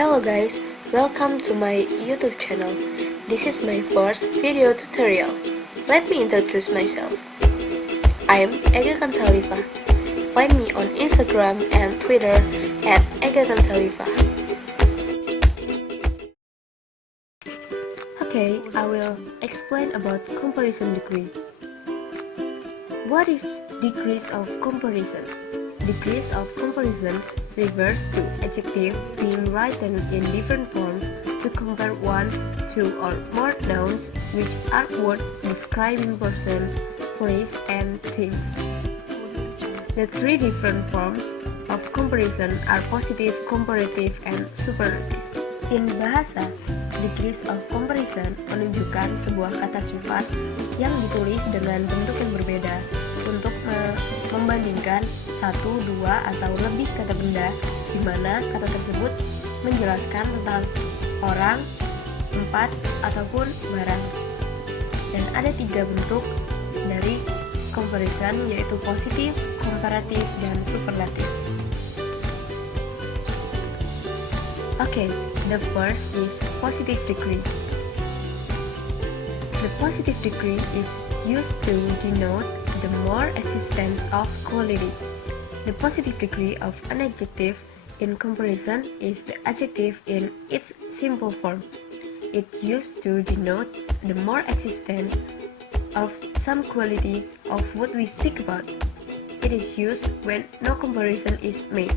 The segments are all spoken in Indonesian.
Hello guys, welcome to my YouTube channel. This is my first video tutorial. Let me introduce myself. I am Ega Kansalifa. Find me on Instagram and Twitter at Ega Kansalifa. Okay, I will explain about comparison degree. What is degrees of comparison? Degrees of comparison refers to adjective being written in different forms to compare one, two, or more nouns, which are words describing persons, place, and things. The three different forms of comparison are positive, comparative, and superlative. In bahasa, degrees of comparison menunjukkan sebuah kata sifat yang ditulis dengan bentuk yang berbeda untuk membandingkan satu, dua, atau lebih kata benda, di mana kata tersebut menjelaskan tentang orang, tempat, ataupun barang. Dan ada tiga bentuk dari comparison, yaitu positif, komparatif, dan superlatif. Okay, the first is positive degree. The positive degree is used to denote the more existence of quality. The positive degree of an adjective in comparison is the adjective in its simple form. It's used to denote the more existence of some quality of what we speak about. It is used when no comparison is made.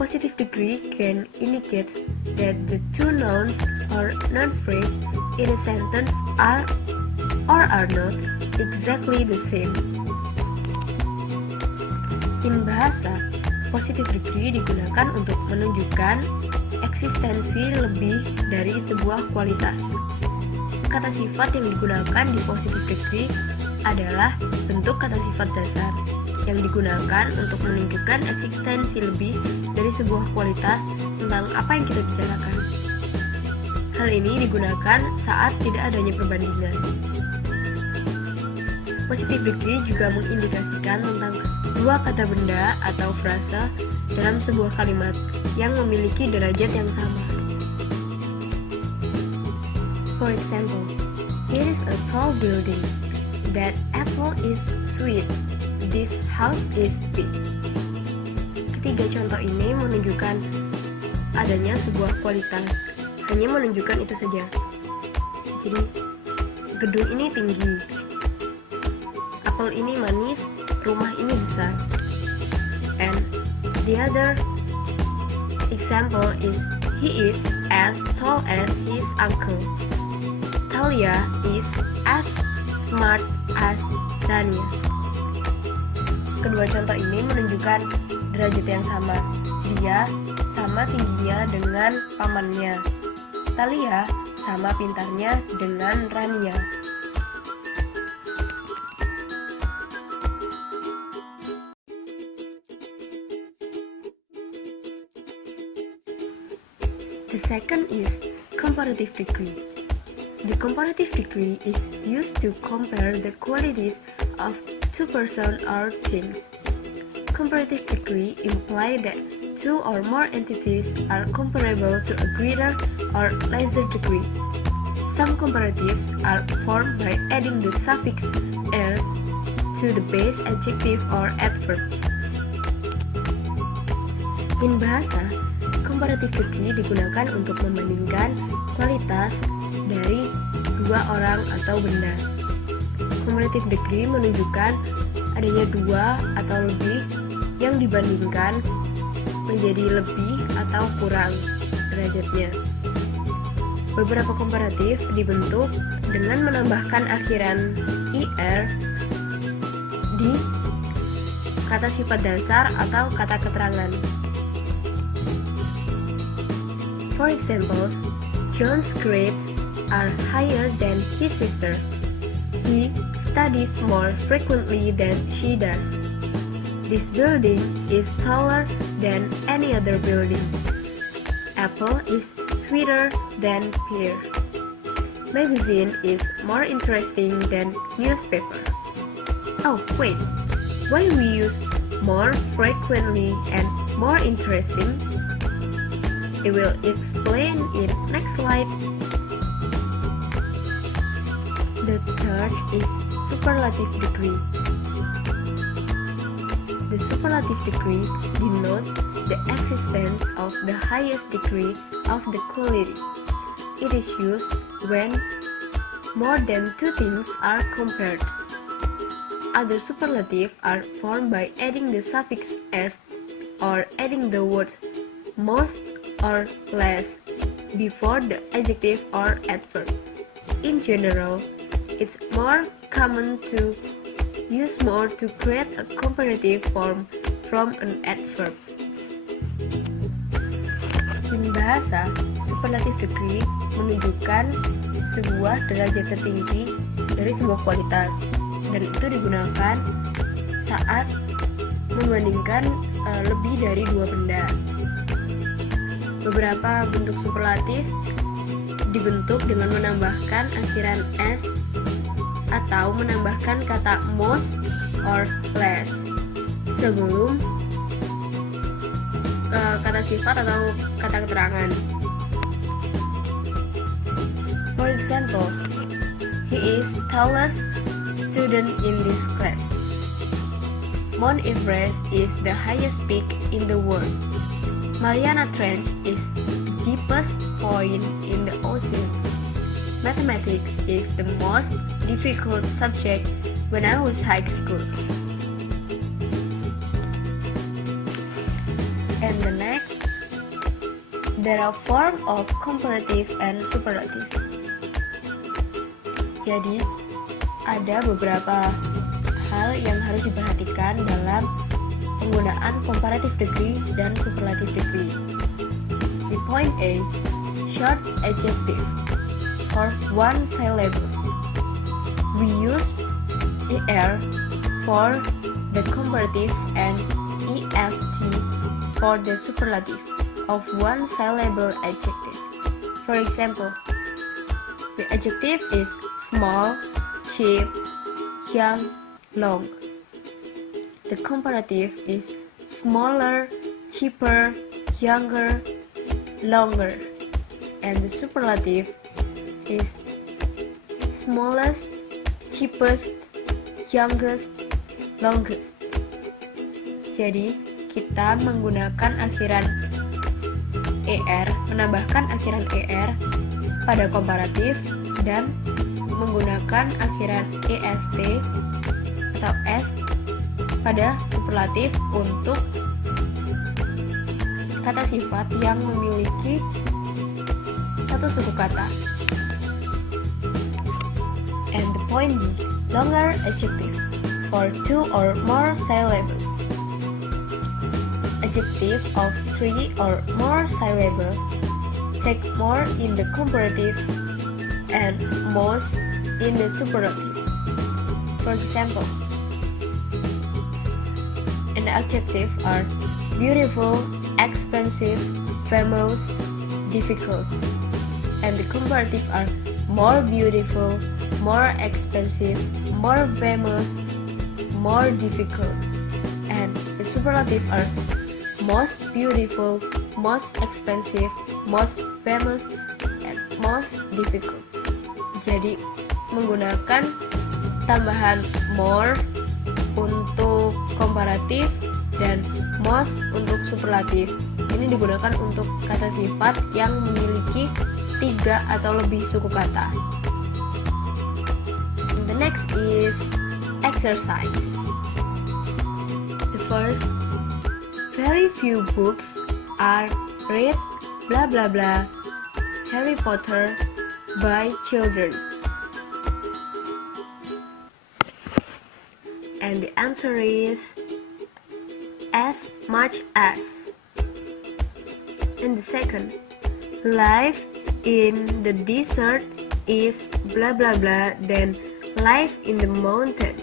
Positive degree can indicate that the two nouns or noun phrase in a sentence are or are not exactly the same. In bahasa, positive degree digunakan untuk menunjukkan eksistensi lebih dari sebuah kualitas. Kata sifat yang digunakan di positive degree adalah bentuk kata sifat dasar yang digunakan untuk menunjukkan eksistensi lebih dari sebuah kualitas tentang apa yang kita bicarakan. Hal ini digunakan saat tidak adanya perbandingan. Positive degree juga mengindikasikan tentang dua kata benda atau frasa dalam sebuah kalimat yang memiliki derajat yang sama. For example, it is a tall building. That apple is sweet. This house is big. Ketiga contoh ini menunjukkan adanya sebuah kualitas, hanya menunjukkan itu saja. Jadi, gedung ini tinggi, apel ini manis, rumah ini besar. And the other example is he is as tall as his uncle. Talia is as smart as Rania. Kedua contoh ini menunjukkan derajat yang sama. Dia sama tingginya dengan pamannya. Talia sama pintarnya dengan Rania. The second is comparative degree. The comparative degree is used to compare the qualities of two persons or things. Comparative degree implies that two or more entities are comparable to a greater or lesser degree. Some comparatives are formed by adding the suffix "er" to the base adjective or adverb. In bahasa, comparative degree digunakan untuk membandingkan kualitas dari dua orang atau benda. Comparative degree menunjukkan adanya dua atau lebih yang dibandingkan menjadi lebih atau kurang derajatnya. Beberapa komparatif dibentuk dengan menambahkan akhiran "er" di kata sifat dasar atau kata keterangan. For example, John's grades are higher than his sister. He studies more frequently than she does. This building is taller than any other building. Apple is sweeter than pear. Magazine is more interesting than newspaper. Oh, wait. Why we use more frequently and more interesting? I will explain in next slide. The third is superlative degree. The superlative degree denotes the existence of the highest degree of the quality. It is used when more than two things are compared. Other superlatives are formed by adding the suffix "est" or adding the words most or less before the adjective or adverb. In general, it's more common to use more to create a comparative form from an adverb. In bahasa, superlative degree menunjukkan sebuah derajat tertinggi dari sebuah kualitas, dan itu digunakan saat membandingkan lebih dari dua benda. Beberapa bentuk superlatif dibentuk dengan menambahkan akhiran "s" atau menambahkan kata most or less sebelum kata sifat atau kata keterangan. For example, he is tallest student in this class. Mount Everest is the highest peak in the world. Mariana Trench is the deepest point in the ocean. Mathematics is the most difficult subject when I was high school. And the next, there are forms of comparative and superlative. Jadi, ada beberapa hal yang harus diperhatikan dalam penggunaan comparative degree dan superlative degree. Di point A, short adjective for one syllable. We use er for the comparative and est for the superlative of one syllable adjective. For example, the adjective is small, cheap, young, long. The comparative is smaller, cheaper, younger, longer. And the superlative is smallest, cheapest, youngest, longest. Jadi, kita menggunakan akhiran er, menambahkan akhiran er pada komparatif dan menggunakan akhiran est atau s pada superlatif untuk kata sifat yang memiliki satu suku kata. And the point B, longer adjective for two or more syllables. Adjectives of three or more syllables take more in the comparative and most in the superlative. For example, an adjective are beautiful, expensive, famous, difficult, and the comparative are more beautiful, more expensive, more famous, more difficult, and the superlative are most beautiful, most expensive, most famous, and most difficult. Jadi menggunakan tambahan more untuk komparatif dan most untuk superlatif. Ini digunakan untuk kata sifat yang memiliki 3 atau lebih suku kata. And the next is exercise. The first, very few books are read blah blah blah Harry Potter by children. And the answer is as much as. And the second, life in the desert is blah blah blah than life in the mountains.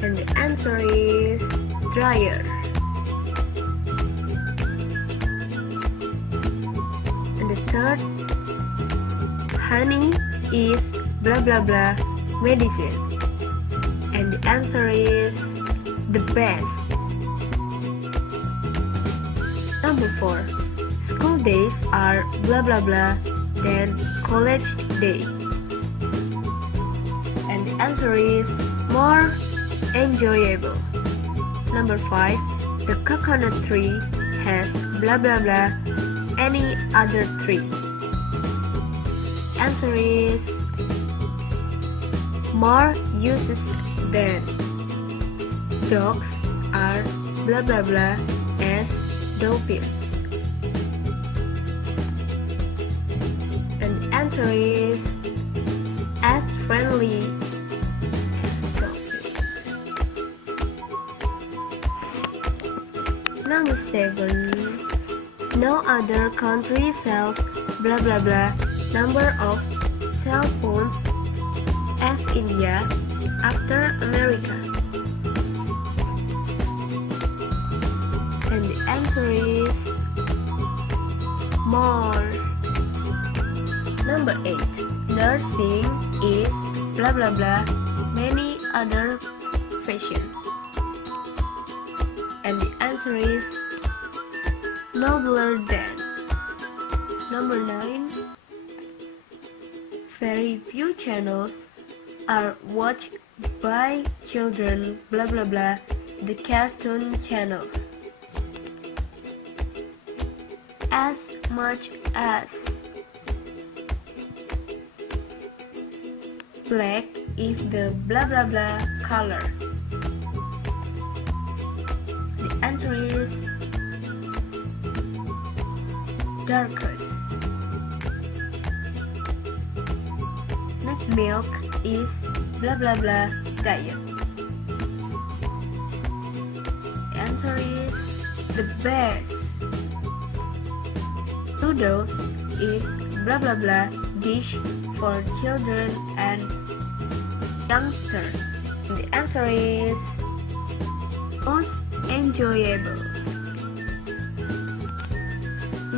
And the answer is drier. And the third, honey is blah blah blah medicine. And the answer is the best. Number 4. School days are blah blah blah than college day. And the answer is more enjoyable. Number 5. The coconut tree has blah blah blah any other tree. Answer is more uses than. Dogs are blah blah blah as dolphins. And the answer is as friendly as dolphins. Number 7. No other country sells blah blah blah number of cell phones as India after America. And the answer is more. Number 8. Nursing is blah blah blah many other fashions. And the answer is nobler than. Number 9. Very few channels are watched by children blah blah blah the cartoon channel. As much as. Black is the blah blah blah color. The answer is darkest. Next, milk is blah blah blah diet. The answer is the best. Noodles is blah blah blah dish for children and youngsters. The answer is most enjoyable.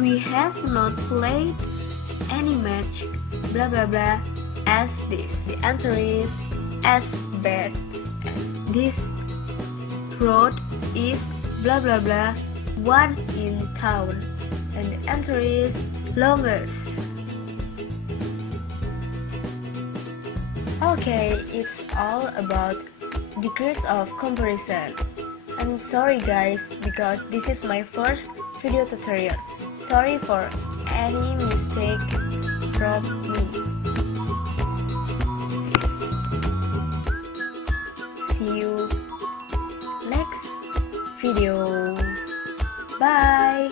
We have not played any match blah blah blah as this. The answer is as bad as this. Road is blah blah blah one in town. And the answer is longest. Okay, it's all about degrees of comparison. I'm sorry guys, because this is my first video tutorial. Sorry for any mistake from me. See you next video. Bye.